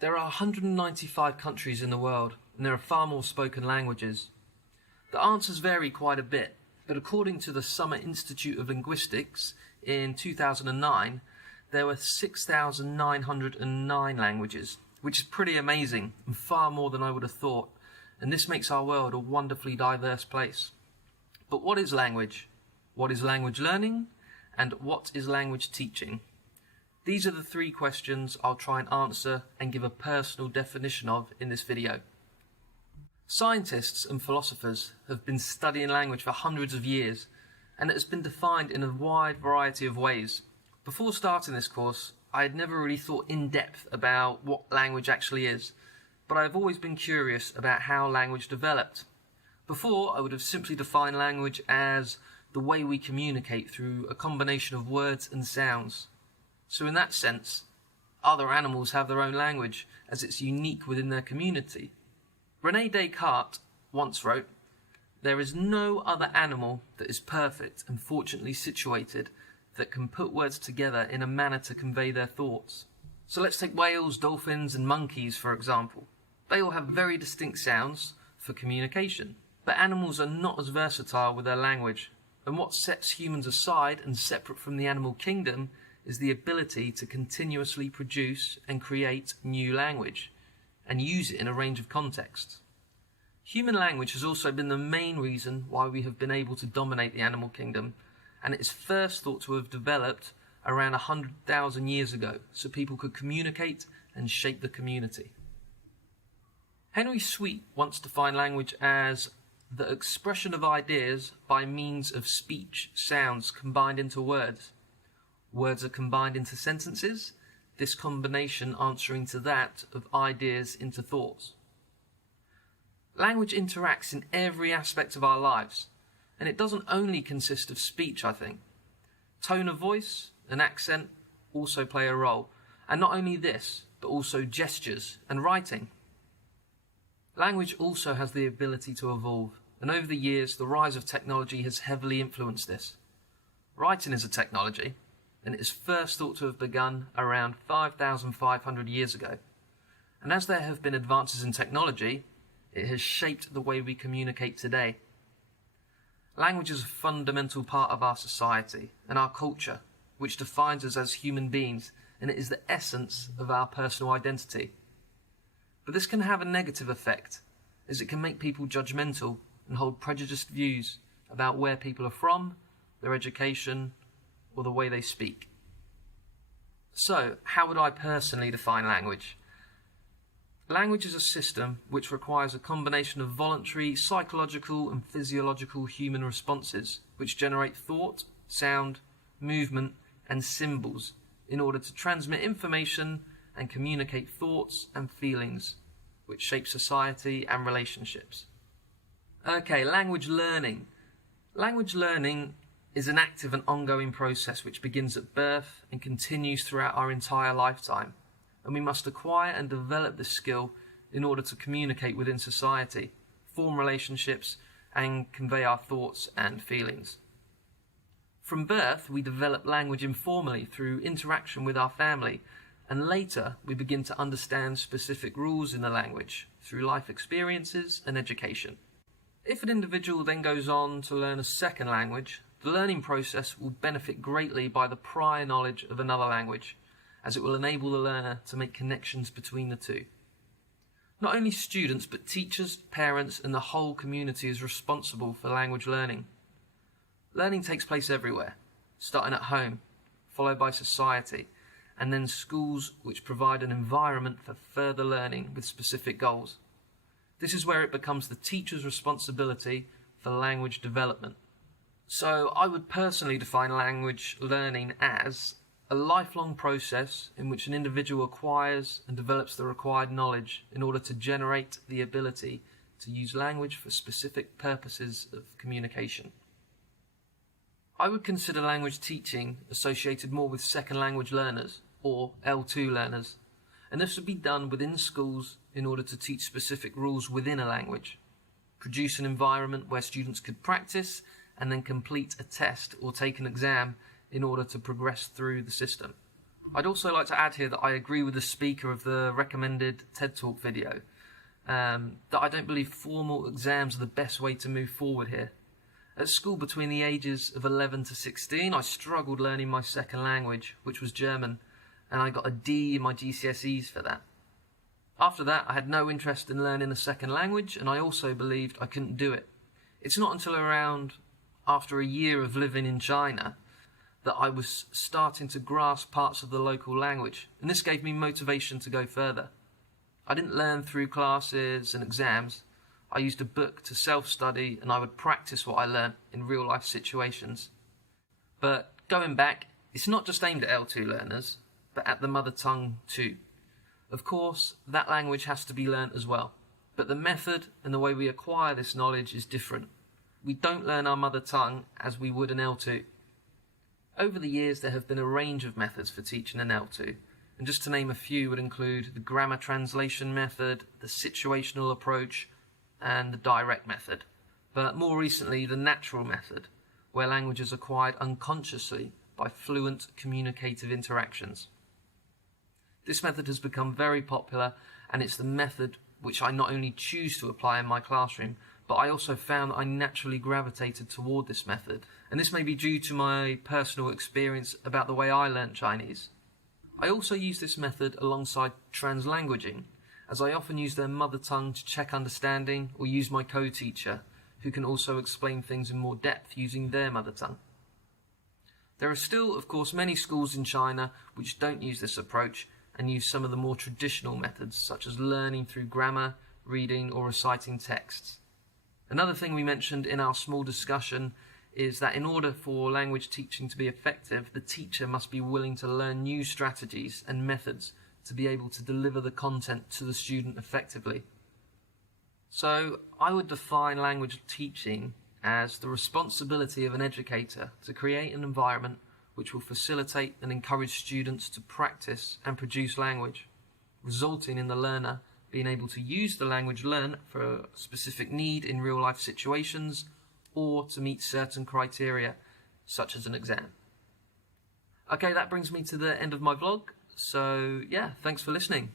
There are 195 countries in the world, and there are far more spoken languages. The answers vary quite a bit, but according to the Summer Institute of Linguistics in 2009, there were 6,909 languages, which is pretty amazing and far more than I would have thought, and this makes our world a wonderfully diverse place. But what is language? What is language learning? And what is language teaching? These are the three questions I'll try and answer and give a personal definition of in this video. Scientists and philosophers have been studying language for hundreds of years, and it has been defined in a wide variety of ways. Before starting this course, I had never really thought in depth about what language actually is, but I have always been curious about how language developed. Before, I would have simply defined language as the way we communicate through a combination of words and sounds. So in that sense, other animals have their own language, as it's unique within their community. René Descartes once wrote, "There is no other animal that is perfect and fortunately situated that can put words together in a manner to convey their thoughts." So let's take whales, dolphins and monkeys for example. They all have very distinct sounds for communication, but animals are not as versatile with their language, and what sets humans aside and separate from the animal kingdom is the ability to continuously produce and create new language, and use it in a range of contexts. Human language has also been the main reason why we have been able to dominate the animal kingdom, and it is first thought to have developed around 100,000 years ago, so people could communicate and shape the community. Henry Sweet once defined language as the expression of ideas by means of speech sounds combined into words. Words are combined into sentences, this combination answering to that of ideas into thoughts. Language interacts in every aspect of our lives, and it doesn't only consist of speech, I think. Tone of voice and accent also play a role, and not only this, but also gestures and writing. Language also has the ability to evolve, and over the years the rise of technology has heavily influenced this. Writing is a technology, and it is first thought to have begun around 5,500 years ago. And as there have been advances in technology, it has shaped the way we communicate today. Language is a fundamental part of our society and our culture, which defines us as human beings, and it is the essence of our personal identity. But this can have a negative effect, as it can make people judgmental and hold prejudiced views about where people are from, their education, or the way they speak. So, how would I personally define language? Language is a system which requires a combination of voluntary, psychological and physiological human responses which generate thought, sound, movement and symbols in order to transmit information and communicate thoughts and feelings which shape society and relationships. Okay, language learning. Language learning is an active and ongoing process which begins at birth and continues throughout our entire lifetime, and we must acquire and develop this skill in order to communicate within society, form relationships, and convey our thoughts and feelings. From birth, we develop language informally through interaction with our family, and later we begin to understand specific rules in the language through life experiences and education. If an individual then goes on to learn a second language, the learning process will benefit greatly by the prior knowledge of another language, as it will enable the learner to make connections between the two. Not only students, but teachers, parents, and the whole community is responsible for language learning. Learning takes place everywhere, starting at home, followed by society, and then schools which provide an environment for further learning with specific goals. This is where it becomes the teacher's responsibility for language development. So I would personally define language learning as a lifelong process in which an individual acquires and develops the required knowledge in order to generate the ability to use language for specific purposes of communication. I would consider language teaching associated more with second language learners, or L2 learners, and this would be done within schools in order to teach specific rules within a language, produce an environment where students could practice and then complete a test or take an exam in order to progress through the system. I'd also like to add here that I agree with the speaker of the recommended TED Talk video, that I don't believe formal exams are the best way to move forward here. At school between the ages of 11 to 16, I struggled learning my second language, which was German, and I got a D in my GCSEs for that. After that, I had no interest in learning a second language, and I also believed I couldn't do it. It's not until around after a year of living in China that I was starting to grasp parts of the local language, and this gave me motivation to go further. I didn't learn through classes and exams. I used a book to self-study, and I would practice what I learnt in real-life situations. But going back, it's not just aimed at L2 learners, but at the mother tongue too. Of course, that language has to be learnt as well, but the method and the way we acquire this knowledge is different. We don't learn our mother tongue as we would an L2. Over the years, there have been a range of methods for teaching an L2, and just to name a few would include the grammar translation method, the situational approach, and the direct method. But more recently, the natural method, where language is acquired unconsciously by fluent communicative interactions. This method has become very popular, and it's the method which I not only choose to apply in my classroom, but I also found that I naturally gravitated toward this method, and this may be due to my personal experience about the way I learnt Chinese. I also use this method alongside translanguaging, as I often use their mother tongue to check understanding, or use my co-teacher, who can also explain things in more depth using their mother tongue. There are still, of course, many schools in China which don't use this approach and use some of the more traditional methods, such as learning through grammar, reading, or reciting texts. Another thing we mentioned in our small discussion is that in order for language teaching to be effective, the teacher must be willing to learn new strategies and methods to be able to deliver the content to the student effectively. So I would define language teaching as the responsibility of an educator to create an environment which will facilitate and encourage students to practice and produce language, resulting in the learner being able to use the language learned for a specific need in real-life situations or to meet certain criteria, such as an exam. Okay, that brings me to the end of my vlog. So yeah, thanks for listening.